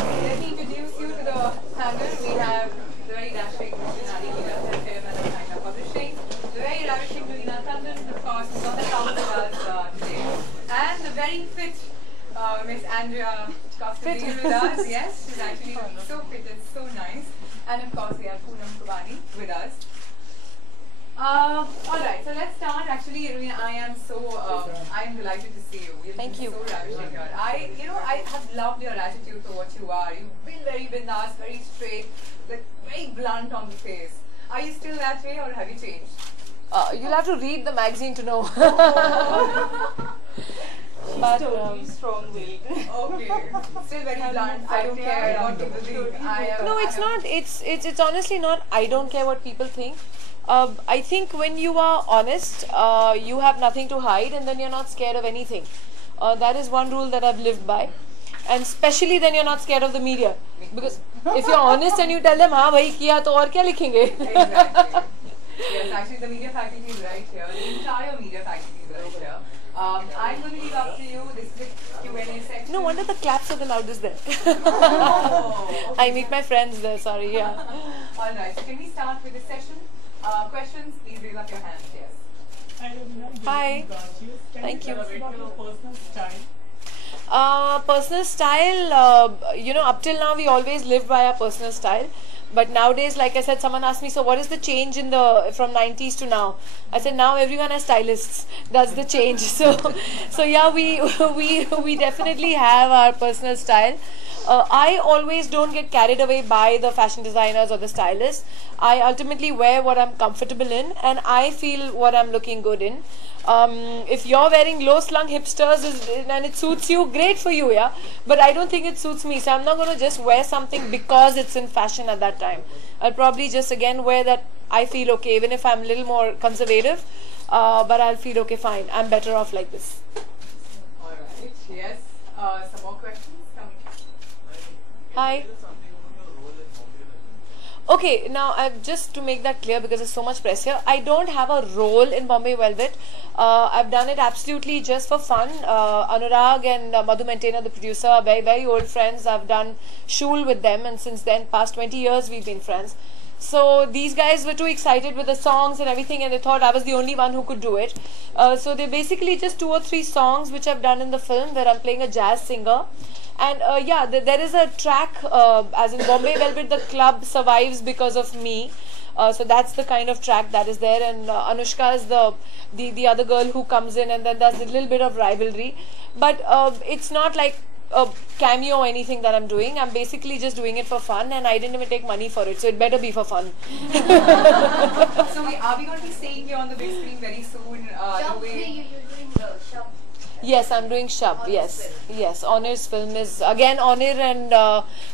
Let me introduce you to the panel. We have the very dashing Nari Meera, the chairman of China Publishing, the very ravishing Ruina Tandon, of course, who's on the couch with us today, and the very fit Miss Andrea Costantine with us. Yes, she's actually so fit and so nice. And of course, we have Poonam Kubani with us. Alright, so let's start. Actually, Ruina, I am delighted to see you. Thank you. So ravishing here. I have loved your attitude for what you are. You've been very bindas, very straight, like very blunt on the face. Are you still that way, or have you changed? You'll have to read the magazine to know. But totally strong-willed. Okay. Still very blunt. I don't care what people think. No, it's not. It's honestly not. I don't care what people think. I think when you are honest, you have nothing to hide, and then you're not scared of anything. That is one rule that I've lived by. And especially then you're not scared of the media. Because if you're honest and you tell them, हाँ भाई किया तो और क्या लिखेंगे? Exactly. Yes, actually the media faculty is right here. The entire media faculty is right here. I'm going to leave up to you. This is the Q&A section. No wonder the claps are the loudest there. Oh, okay. I meet my friends there, sorry, yeah. Alright, so can we start with the session? Questions, please raise up your hands, yes. Hi. Thank you. Personal style. Personal style, up till now we always lived by our personal style. But nowadays, like I said, someone asked me, so what is the change in from 90s to now? I said, now everyone has stylists. That's the change. So yeah, we definitely have our personal style. I always don't get carried away by the fashion designers or the stylists. I ultimately wear what I'm comfortable in, and I feel what I'm looking good in. If you're wearing low-slung hipsters and it suits you, great for you, yeah. But I don't think it suits me, so I'm not going to just wear something because it's in fashion at that time. I'll probably just again wear that I feel okay, even if I'm a little more conservative. But I'll feel okay, fine. I'm better off like this. All right. Yes. Some more questions coming. Hi. Okay, now just to make that clear, because there's so much press here, I don't have a role in Bombay Velvet. I've done it absolutely just for fun. Anurag and Madhu Maintainer, the producer, are very, very old friends. I've done Shul with them, and since then, past 20 years, we've been friends. So these guys were too excited with the songs and everything, and they thought I was the only one who could do it. So they're basically just 2 or 3 songs which I've done in the film where I'm playing a jazz singer. And yeah, there is a track, as in Bombay Velvet, the club survives because of me. So that's the kind of track that is there. And Anushka is the other girl who comes in, and then there's a little bit of rivalry. But it's not like a cameo or anything that I'm doing. I'm basically just doing it for fun, and I didn't even take money for it. So it better be for fun. So are we going to be seeing you on the big screen very soon? You're doing Shab. Yes, I'm doing Shab. Yes, yes. Honor's film is again Honor, and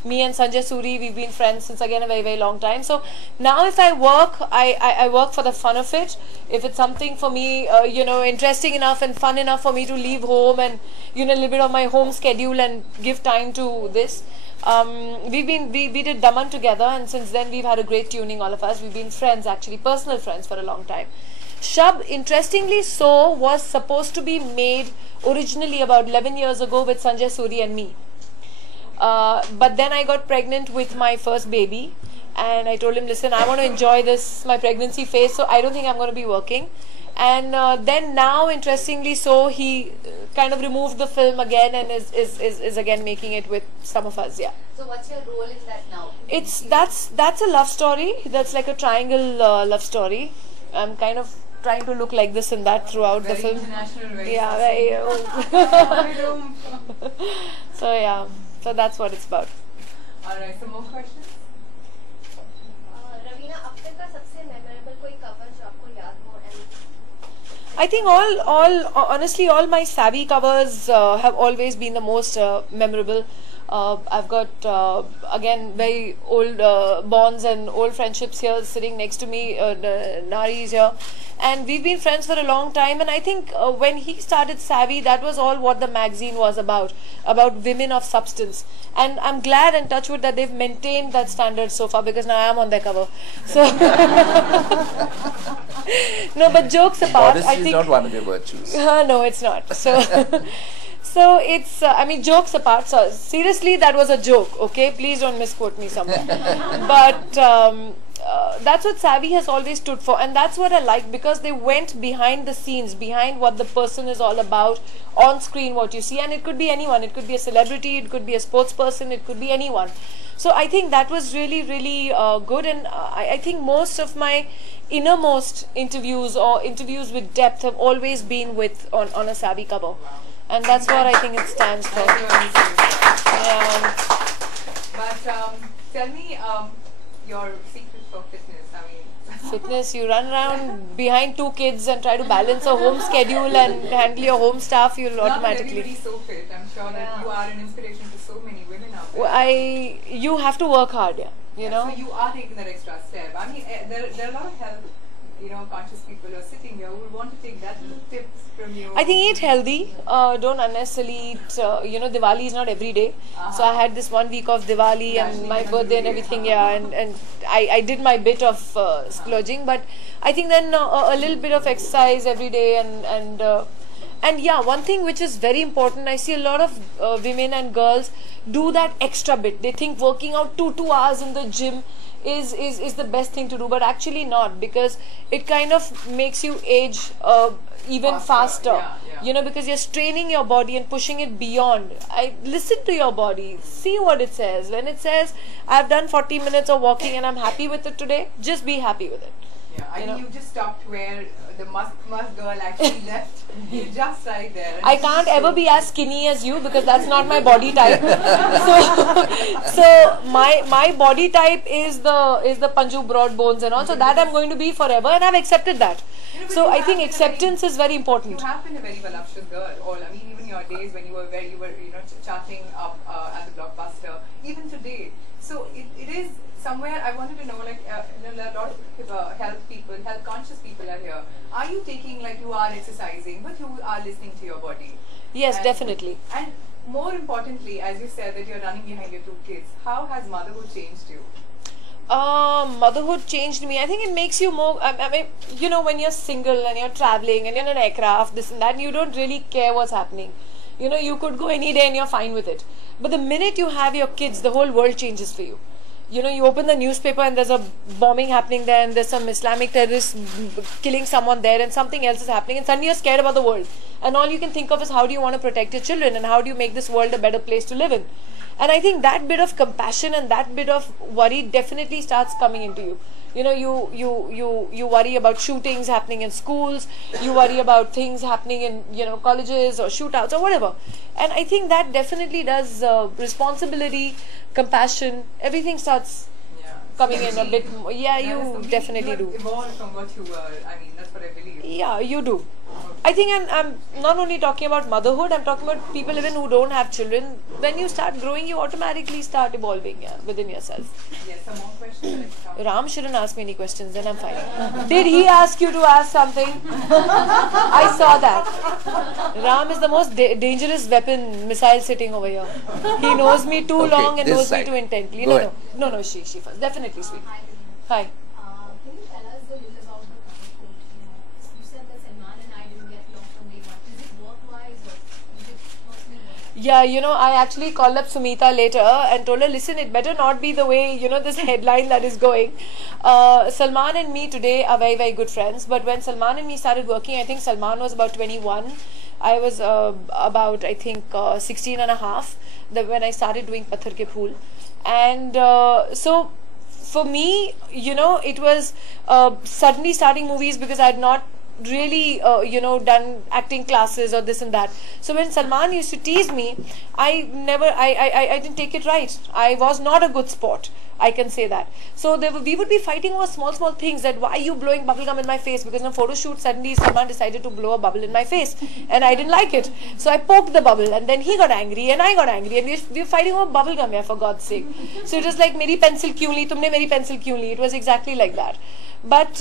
me and Sanjay Suri, we've been friends since again a very, very long time. So now if I work, I work for the fun of it. If it's something for me, interesting enough and fun enough for me to leave home and a little bit of my home schedule and give time to this. We did Daman together, and since then we've had a great tuning, all of us. We've been friends, actually, personal friends for a long time. Shab, interestingly so, was supposed to be made originally about 11 years ago with Sanjay Suri and me. But then I got pregnant with my first baby, and I told him, listen, I want to enjoy my pregnancy phase, so I don't think I'm going to be working. And then now, interestingly so, he kind of removed the film again and is again making it with some of us, yeah. So what's your role in that now? That's a love story. That's like a triangle love story. I'm kind of trying to look like this and that throughout the film. Very yeah, so yeah, so that's what it's about. Alright, some more questions? Ravina, अब तक का सबसे memorable कोई cover जो आपको याद हो? I think honestly, all my Savvy covers have always been the most memorable. I've got again very old bonds and old friendships here sitting next to me. Nari is here, and we've been friends for a long time. And I think when he started Savvy, that was all what the magazine was about women of substance. And I'm glad and touch wood that they've maintained that standard so far, because now I am on their cover. So no, but jokes apart, modesty I think is not one of your virtues. no, it's not. So So it's, I mean, jokes apart. So seriously, that was a joke. Okay, please don't misquote me somewhere. But that's what Savvy has always stood for, and that's what I like, because they went behind the scenes, behind what the person is all about on screen, what you see, and it could be anyone. It could be a celebrity, it could be a sports person, it could be anyone. So I think that was really, really good, and I think most of my innermost interviews or interviews with depth have always been with on a Savvy cover, and that's what I think it stands for. But tell me your secret for fitness. I mean, fitness, you run around behind 2 kids and try to balance a home schedule and handle your home staff, you'll automatically. Not everybody's so fit. I'm sure that you are an inspiration to so many women out there. You have to work hard, you know. So you are taking that extra step. I mean, there are a lot of health, conscious people who are sitting here who would want to take that little tips from you. I think eat healthy. Don't unnecessarily eat. Diwali is not every day. So I had this 1 week of Diwali and my birthday and everything. And I did my bit of splurging, but I think then a little bit of exercise every day and yeah, one thing which is very important, I see a lot of women and girls do that extra bit. They think working out 2 hours in the gym is the best thing to do, but actually not, because it kind of makes you age even faster. Because you're straining your body and pushing it beyond. Listen to your body, see what it says. When it says I've done 40 minutes of walking and I'm happy with it today, just be happy with it. Yeah, I think you just stopped where the must girl actually left. You're just right there. I can't ever be as skinny as you, because that's not my body type. so my body type is the Panju broad bones and all. So that I'm going to be forever, and I've accepted that. So I think acceptance is very important. You have been a very voluptuous girl. Even your days when you were charting up at the Blockbuster, even today. So it is somewhere. I wanted to know, a lot of health conscious people are here. Are you taking, you are exercising, but you are listening to your body? Yes, definitely. And more importantly, as you said that you're running behind your 2 kids, how has motherhood changed you? Motherhood changed me. I think it makes you more, when you're single and you're traveling and you're in an aircraft, this and that, and you don't really care what's happening. You could go any day and you're fine with it. But the minute you have your kids, the whole world changes for you. You open the newspaper and there's a bombing happening there, and there's some Islamic terrorists killing someone there, and something else is happening, and suddenly you're scared about the world. And all you can think of is how do you want to protect your children, and how do you make this world a better place to live in. And I think that bit of compassion and that bit of worry definitely starts coming into you. You worry about shootings happening in schools, you worry about things happening in colleges or shootouts or whatever. And I think that definitely does responsibility, compassion, everything starts coming in a bit more. Yeah, you definitely do. Evolved from what you were. I mean, that's what I believe. Yeah, you do. I think I'm not only talking about motherhood, I'm talking about people even who don't have children. When you start growing, you automatically start evolving within yourself. Yes, some more questions. Ram shouldn't ask me any questions, then I'm fine. Did he ask you to ask something? I saw that. Ram is the most dangerous weapon missile sitting over here. He knows me too long and knows me too intently. No, she first. Definitely sweet. Hi. Can you tell us a little about the cover quote? You said that Salman and I didn't get along from day one. Is it work-wise or is it personally? Yeah, I actually called up Sumita later and told her, listen, it better not be the way, this headline that is going. Salman and me today are very, very good friends. But when Salman and me started working, I think Salman was about 21. I was about, I think, 16 and a half when I started doing Patthar Ke Phool. And so for me, it was suddenly starting movies because I had not really done acting classes or this and that. So when Salman used to tease me, I didn't take it right. I was not a good sport, I can say that. So we would be fighting over small things, that why are you blowing bubblegum in my face? Because in a photo shoot suddenly Salman decided to blow a bubble in my face and I didn't like it. So I poked the bubble and then he got angry and I got angry, and we were fighting over bubblegum, for God's sake. So it was like, meri pencil kyun li, tumne meri pencil kyun li? It was exactly like that. But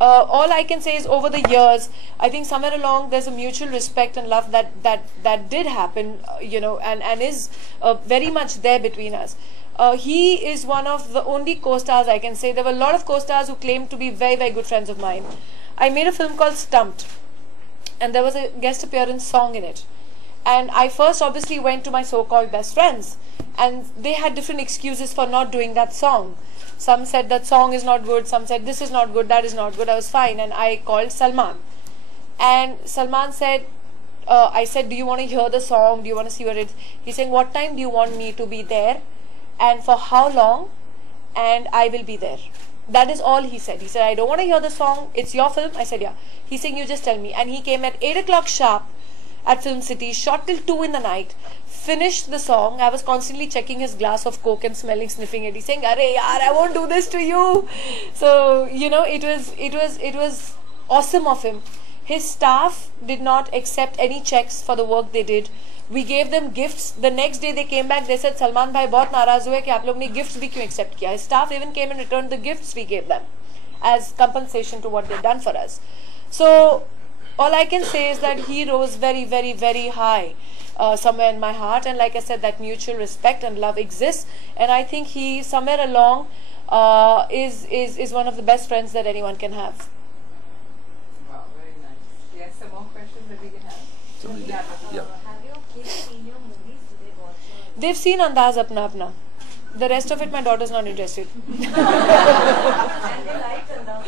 all I can say is, over the years, I think somewhere along there's a mutual respect and love that did happen, and is very much there between us. He is one of the only co-stars, I can say. There were a lot of co-stars who claimed to be very, very good friends of mine. I made a film called Stumped, and there was a guest appearance song in it. And I first obviously went to my so-called best friends, and they had different excuses for not doing that song. Some said that song is not good, some said this is not good, that is not good. I was fine, and I called Salman. And Salman said, I said, do you want to hear the song? Do you want to see what it is? He's saying, what time do you want me to be there? And for how long? And I will be there. That is all he said. He said, I don't want to hear the song. It's your film. I said, yeah. He's saying, you just tell me. And he came at 8 o'clock sharp at Film City, shot till 2 in the night, finished the song. I was constantly checking his glass of Coke and smelling, sniffing it. He's saying, "Arey yaar, I won't do this to you." So, you know, it was awesome of him. His staff did not accept any checks for the work they did. We gave them gifts. The next day they came back. They said, "Salman bhai बहुत नाराज हुए कि आप लोग ने gifts भी क्यों accept किया?" His staff even came and returned the gifts we gave them as compensation to what they've done for us. So all I can say is that he rose very, very, very high somewhere in my heart, and like I said, that mutual respect and love exists, and I think he somewhere along is one of the best friends that anyone can have. Wow, very nice. Yes, some more questions that we can have. Have your kids seen your movies? Do they watch your... They've seen Andaz Apna Apna. The rest of it, my daughter's not interested. And they liked Andaz?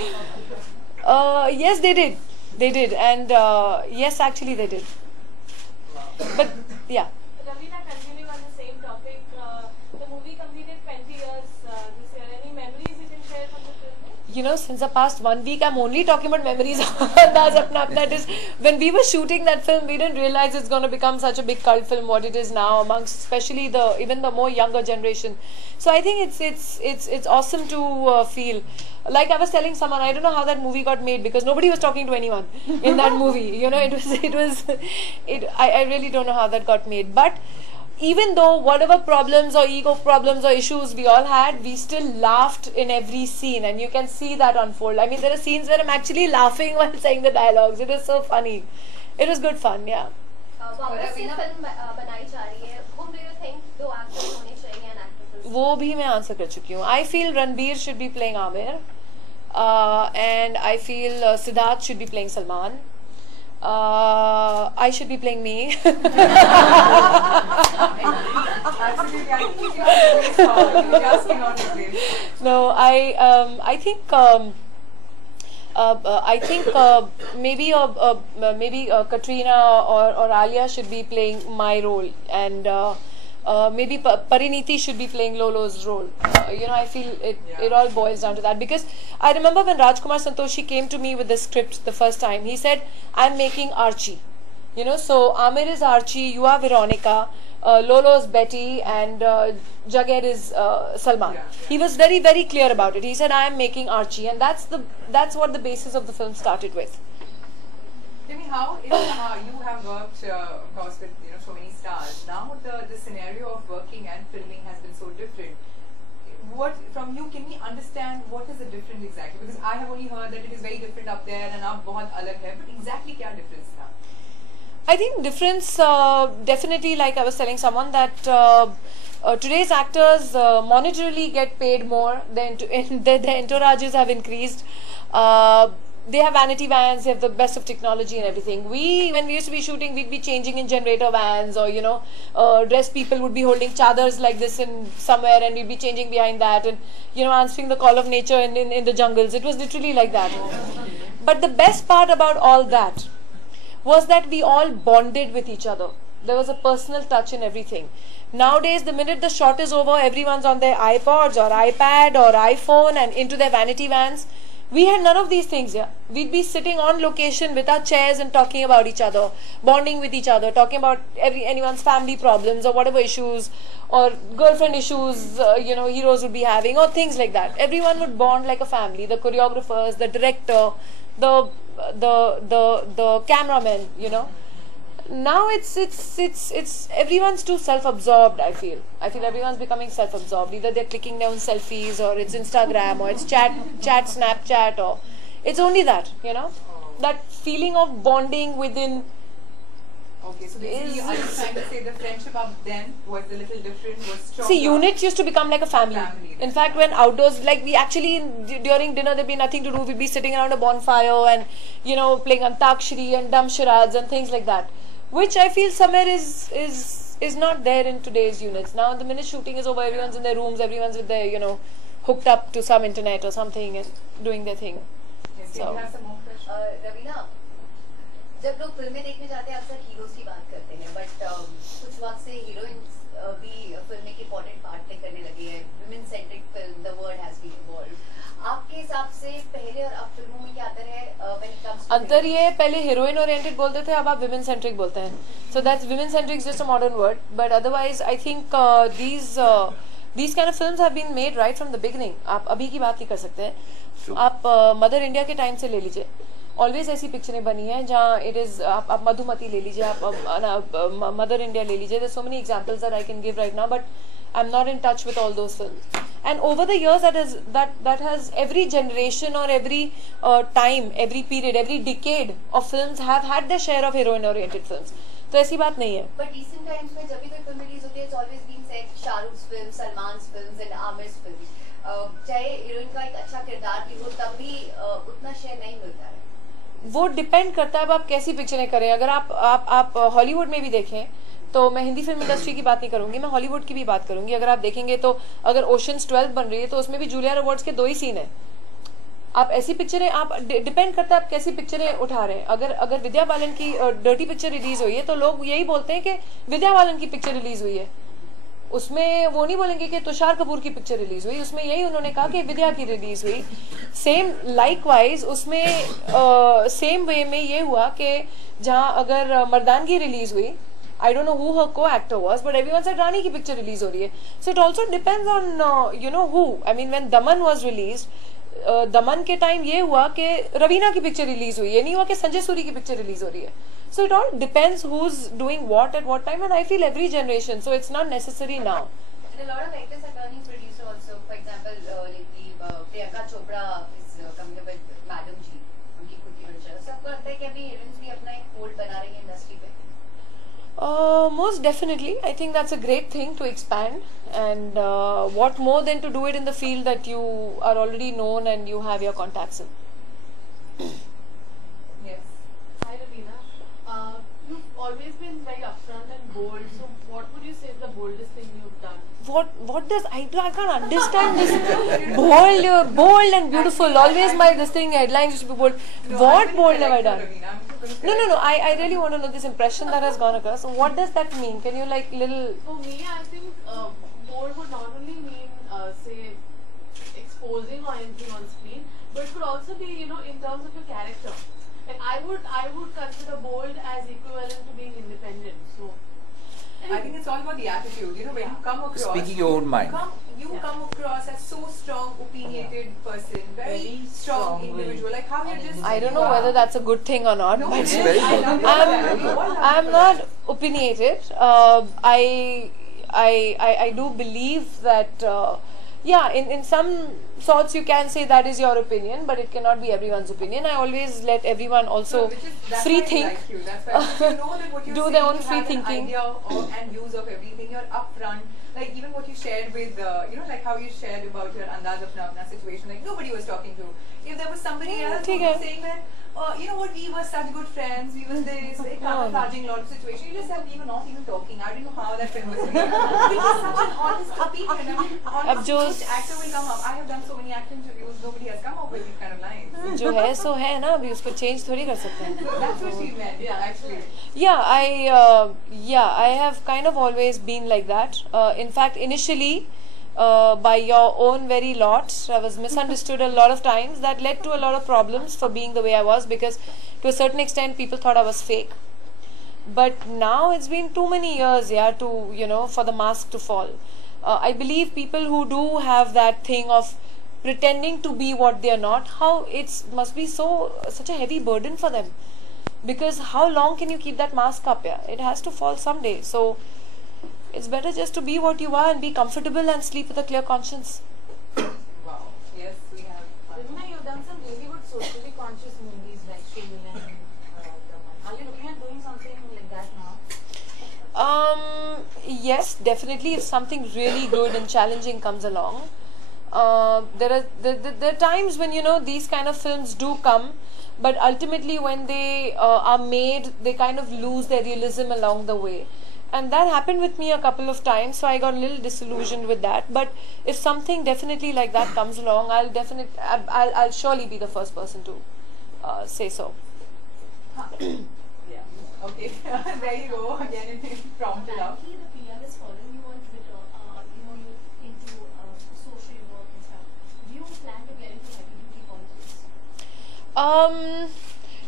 Yes, they did. They did, and yes, actually they did. But yeah. Ravina, continuing on the same topic, the movie completed 20 years this year. Any memories you can share from the film? You know, since the past 1 week, I'm only talking about memories of Andaz Apna Apna. It is, when we were shooting that film, we didn't realize it's going to become such a big cult film, what it is now, amongst especially even the more younger generation. So I think it's awesome to feel. Like I was telling someone, I don't know how that movie got made because nobody was talking to anyone in that movie. You know, I really don't know how that got made. But even though whatever problems or ego problems or issues we all had, we still laughed in every scene, and you can see that unfold. I mean, there are scenes where I'm actually laughing while saying the dialogues. It is so funny. It was good fun, yeah. वापस से film बनाई जा रही है. Whom do you think दो actors होने चाहिए and actresses? वो भी मैं आंसर कर चुकी हूँ. I feel Ranbir should be playing Amir, and I feel Siddharth should be playing Salman. I should be playing me. Absolutely, I think you're always solid. You're just not replaced. No, I think maybe Katrina or Alia should be playing my role, and maybe Pariniti should be playing Lolo's role. You know, I feel it all boils down to that, because I remember when Rajkumar Santoshi came to me with the script the first time, he said, "I'm making Archie." You know, so Amir is Archie, you are Veronica, Lolo is Betty, and Jagger is Salman. He was very, very clear about it. He said, "I am making Archie," and that's what the basis of the film started with. Tell me, how you have worked, of course, with so many stars. Now the scenario of working and filming has been so different. What from you can we understand what is the difference exactly? Because I have only heard that it is very different up there and up बहुत अलग है. But exactly क्या difference था? I think difference definitely, like I was telling someone, that today's actors monetarily get paid more. The entourages have increased. They have vanity vans, they have the best of technology and everything. When we used to be shooting, we'd be changing in generator vans, or dressed people would be holding chadars like this in somewhere, and we'd be changing behind that, and answering the call of nature in the jungles. It was literally like that. But the best part about all that was that we all bonded with each other. There was a personal touch in everything. Nowadays, the minute the shot is over, everyone's on their iPods or iPad or iPhone and into their vanity vans. We had none of these things here. We'd be sitting on location with our chairs and talking about each other, bonding with each other, talking about anyone's family problems or whatever issues or girlfriend issues, heroes would be having, or things like that. Everyone would bond like a family. The choreographers, the director, the cameraman, Now it's everyone's too self-absorbed. I feel everyone's becoming self-absorbed. Either they're clicking their own selfies, or it's Instagram, or it's chat, Snapchat, or it's only that, that feeling of bonding within. Okay, so basically are you trying to say the friendship up then was a little different, was stronger? See, units used to become like a family. In fact, when outdoors, like we actually, during dinner there'd be nothing to do, we'd be sitting around a bonfire and, playing Antakshari and Dum Sharads and things like that. which I feel somewhere is not there in today's units. Now the minute shooting is over, everyone's in their rooms, everyone's with their, you know, hooked up to some internet or something and doing their thing. Yes, So you have some more questions? Raveena, जब लोग फिल्में देखने जाते हैं अक्सर heroes की बात करते हैं, बट कुछ वक्त से हीरोइंस भी फिल्म में एक इम्पोर्टेंट पार्ट प्ले करने लगी है. Women centric film, the word has been evolved. आपके हिसाब से पहले और अब फिल्मों में क्या अंतर है व्हेन इट कम्स टू अंतर ये है, पहले हीरोइन ओरिएंटेड बोलते थे, अब आप विमेन सेंट्रिक बोलते हैं. So that's women centric is just a modern word, but otherwise I think these kind of films have been made right from the beginning. आप अभी की बात नहीं कर सकते हैं. आप मदर इंडिया के टाइम से ले लीजिए, ऑलवेज ऐसी पिक्चरें बनी हैं जहाँ इट इज, आप मधुमती ले लीजिए, आप मदर इंडिया ले लीजिए. There so many examples that I can give right now, but I am not in touch with all those films. And over the years, that has every generation or every time, every period, every decade of films have had their share of heroine-oriented films. तो ऐसी बात नहीं है. But recent times में जब भी कोई film release होती है, it's always been said Shahrukh film, Salman film and Aamir film. चाहे हीरोइन का एक अच्छा किरदार भी हो, तब भी उतना शेयर नहीं मिलता है. वो डिपेंड करता है अब आप कैसी पिक्चरें करें. अगर आप हॉलीवुड में भी देखें, तो मैं हिंदी फिल्म इंडस्ट्री की बात नहीं करूंगी, मैं हॉलीवुड की भी बात करूंगी. अगर आप देखेंगे तो अगर ओशंस 12 बन रही है तो उसमें भी जूलिया रॉबर्ट्स के 2 ही सीन है. आप ऐसी पिक्चरें, आप डिपेंड करता है आप कैसी पिक्चरें उठा रहे हैं. अगर विद्या बालन की डर्टी पिक्चर रिलीज हुई है तो लोग यही बोलते हैं कि विद्या बालन की पिक्चर रिलीज हुई है. उसमें वो नहीं बोलेंगे कि तुषार कपूर की पिक्चर रिलीज हुई, उसमें यही उन्होंने कहा कि विद्या की रिलीज हुई. सेम लाइकवाइज उसमें सेम वे में ये हुआ कि जहाँ अगर मर्दानगी रिलीज हुई, I don't know who her co-actor was, but everyone said रानी की पिक्चर रिलीज हो रही है. So it also depends on you know who. I mean when Daman was released, दमन के टाइम ये हुआ कि रवीना की पिक्चर रिलीज हुई, ये नहीं हुआ कि संजय सूरी की पिक्चर रिलीज हो रही है. So it all depends who's doing what at what time, and I feel every generation. So it's not necessary now. And a lot of actors are turning producer also. For example, lately Priyanka Chopra is coming up with Madam G. उनकी खुद की picture. सबको लगता है कि अभी heroines भी अपना एक होल्ड बना रही है इंडस्ट्री पे. Most definitely. I think that's a great thing to expand, and what more than to do it in the field that you are already known and you have your contacts in. Yes. Hi Ravina. You've always been very upfront and bold. So what would you say is the boldest thing you've done? What does I can't understand this bold and beautiful. Always my this thing headlines used to be bold. What bold have I done? No. I really want to know this impression that has gone across. So what does that mean? Can you like little? For me, I think bold would not only mean say exposing or anything on screen, but it could also be, you know, in terms of your character. Like I would consider bold as equivalent to being independent. So I think it's all about the attitude. You know, when you come across, speaking your own mind. You come across as so strong, opinionated person, very strong individual. Like how you're just. I don't know whether that's a good thing or not. No, but it is. I love that. I'm not opinionated. I do believe that. Yeah, in some sorts you can say that is your opinion, but it cannot be everyone's opinion. I always let everyone also free think, like you. That's why you know that what you're do saying, their own you free have thinking. An idea of, and views of everything. You're upfront. Like even what you shared with, you know, like how you shared about your Andaz Apna Apna situation. Like nobody was talking to. If there was somebody else who was saying that, you know what, we were such good friends, we were this, a charging lot of situation. You just said we were not even talking. I don't know how that film was made. Which is such an honest opinion. I mean, honest, which actor will come up? I have done so many acting interviews. Nobody has come up with these kind of lines. जो है सो है ना, अभी उसको change थोड़ी कर सकते हैं. That's what she meant. Yeah, actually. Yeah, I have kind of always been like that. In fact, initially, by your own very lot, I was misunderstood a lot of times. That led to a lot of problems for being the way I was, because to a certain extent people thought I was fake. But now it's been too many years, to, you know, for the mask to fall. I believe people who do have that thing of pretending to be what they are not, how must be such a heavy burden for them. Because how long can you keep that mask up? It has to fall someday. So it's better just to be what you are and be comfortable and sleep with a clear conscience. Wow. Yes, we have. Ravina, you've done some really good socially conscious movies like Shul and Daman. Are you looking at doing something like that now? Yes, definitely. If something really good and challenging comes along, There are times when, you know, these kind of films do come, but ultimately when they are made, they kind of lose their realism along the way. And that happened with me a couple of times, so I got a little disillusioned with that. But if something definitely like that comes along, I'll surely be the first person to say so. Yeah. Okay. There you go. Again, it prompted up. Apparently, the PM is following you on Twitter. You know, you into social work and stuff. Do you plan to get into heavy-duty politics?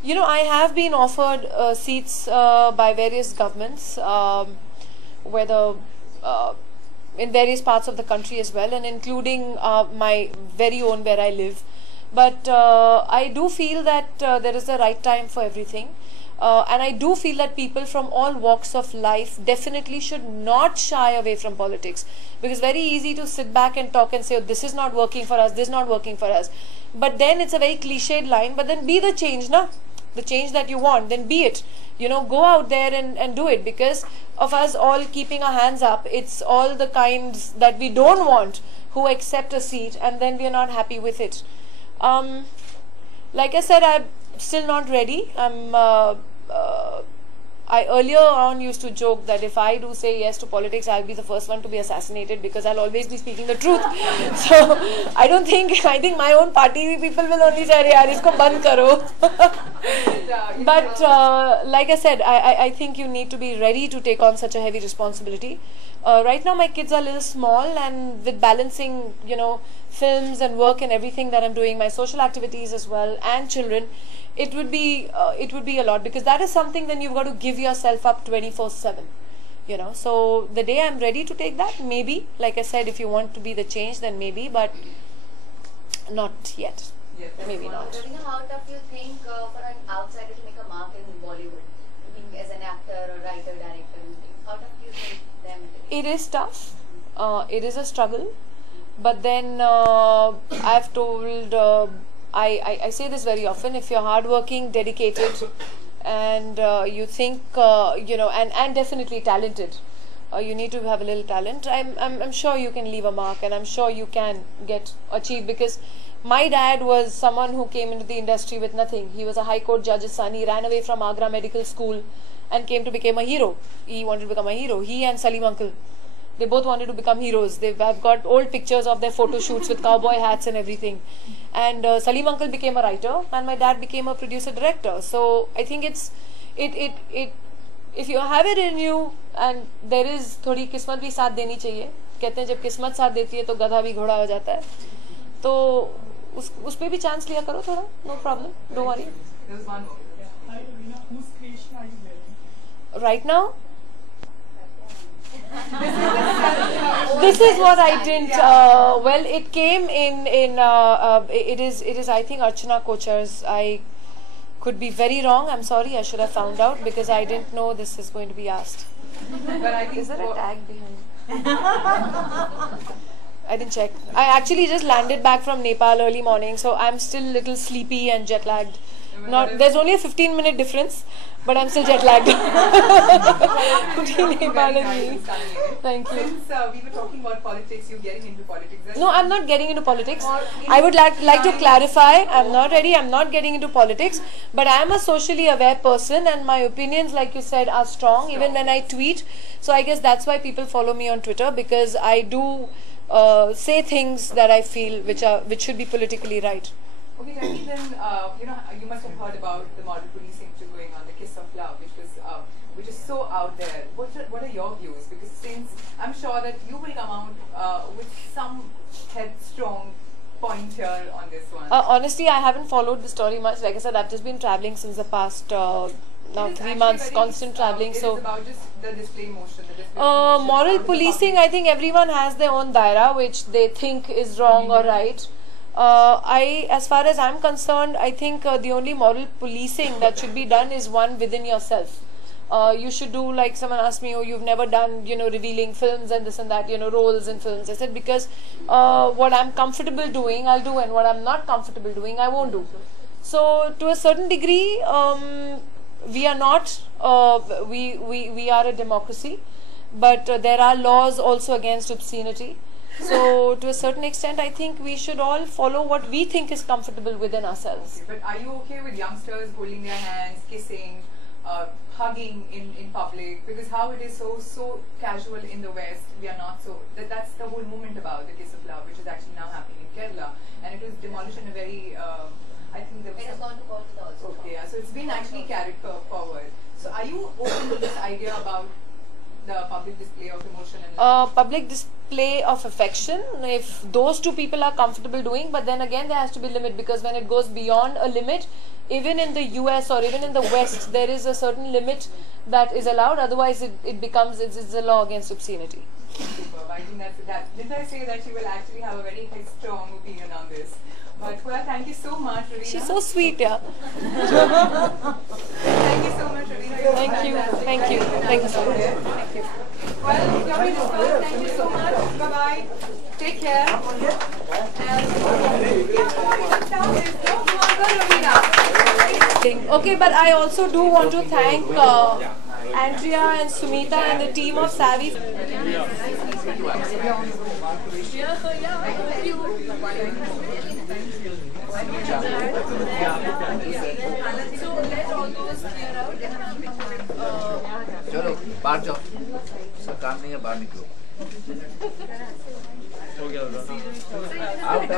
You know, I have been offered seats by various governments, whether in various parts of the country as well, and including my very own where I live. But I do feel that there is a right time for everything. And I do feel that people from all walks of life definitely should not shy away from politics, because it's very easy to sit back and talk and say, oh, this is not working for us, this is not working for us. But then it's a very cliched line, but then be the change, na? The change that you want, then be it. You know, go out there and do it. Because of us all keeping our hands up, it's all the kinds that we don't want who accept a seat and then we are not happy with it. Like I said, I'm still not ready. I earlier on used to joke that if I do say yes to politics, I'll be the first one to be assassinated, because I'll always be speaking the truth. So I think my own party people will only say, yaar, isko band karo. But like I said, I think you need to be ready to take on such a heavy responsibility. Right now my kids are a little small, and with balancing, you know, films and work and everything that I'm doing, my social activities as well, and children, it would be a lot, because that is something then you've got to give yourself up 24/7, you know. So the day I'm ready to take that, maybe, like I said, if you want to be the change, then maybe, but not yet. Yes, Maybe not. Ravina, how tough you think for an outsider to make a mark in Bollywood, being as an actor or writer, director? How tough do you think them? It is tough. It is a struggle. But then I've told, I say this very often, if you're hardworking, dedicated, and you think, you know, and definitely talented, you need to have a little talent, I'm sure you can leave a mark, and I'm sure you can achieve, because my dad was someone who came into the industry with nothing. He was a High Court judge's son. He ran away from Agra Medical School and came to become a hero. He wanted to become a hero. He and Salim uncle, they both wanted to become heroes. I've got old pictures of their photo shoots with cowboy hats and everything. And Salim uncle became a writer, and my dad became a producer-director. So I think if you have it in you, and there is थोड़ी किस्मत भी साथ देनी चाहिए. कहते हैं जब किस्मत साथ देती है तो गधा भी घोड़ा हो जाता है. तो उस पे भी चांस लिया करो थोड़ा. No problem. Don't worry. There's one more. Hi, Ravina. Whose creation are you wearing? Right now, this is what I didn't. Well, it came in. It is. I think Archana Kochar's. I could be very wrong. I'm sorry. I should have found out, because I didn't know this is going to be asked. But I think Is there a tag behind? I didn't check. I actually just landed back from Nepal early morning, so I'm still a little sleepy and jet lagged. There's only a 15-minute difference, but I'm still jet lagged. Between Nepal and me. Thank you. Since we were talking about politics, you getting into politics. No, I'm not getting into politics. I would like to clarify, I'm not ready, I'm not getting into politics, but I am a socially aware person, and my opinions, like you said, are strong, even when I tweet. So I guess that's why people follow me on Twitter, because I do say things that I feel which should be politically right. Okay, Ravi, then you know, you must have heard about the model policing which is going on, the Kiss of Love, which is so out there. What are your views? Because since I'm sure that you will come out with some headstrong point here on this one. Honestly, I haven't followed the story much. Like I said, I've just been traveling since the past now 3 months, constant traveling. So it's about just the display motion. Moral policing, I think everyone has their own daira which they think is wrong or right. As far as I'm concerned, I think the only moral policing that should be done is one within yourself. You should do, like someone asked me, oh, you've never done, you know, revealing films and this and that, you know, roles in films. I said, because what I'm comfortable doing, I'll do, and what I'm not comfortable doing, I won't do. So to a certain degree, we are not, we are a democracy, but there are laws also against obscenity. So to a certain extent, I think we should all follow what we think is comfortable within ourselves. Okay, but are you okay with youngsters holding their hands, kissing, hugging in public? Because how it is so casual in the West, we are not so. That's the whole movement about the kiss of love, which is actually now happening in Kerala, and it was demolished in a very. I think there was. It has gone to court also. Okay, yeah. So it's been actually carried forward. So are you open to this idea about the public display of emotion and love? Public display of affection, if those two people are comfortable doing, but then again there has to be limit, because when it goes beyond a limit, even in the US or even in the West, there is a certain limit that is allowed, otherwise it becomes, it's a law against obscenity. Superb. I think that's that. Didn't I say that she will actually have a very strong opinion on this? But well, thank you so much, Raveena. She's so sweet, yeah. Thank you so much, Raveena. Thank you. Thank you. Thank you so much. Thank you. Well, thank you so much. Bye bye. Take care. And okay, but I also do want to thank Andrea and Sumita and the team of Savvy. चलो बाहर जाओ, इसका काम नहीं है, बाहर निकलो। हो गया, आउट।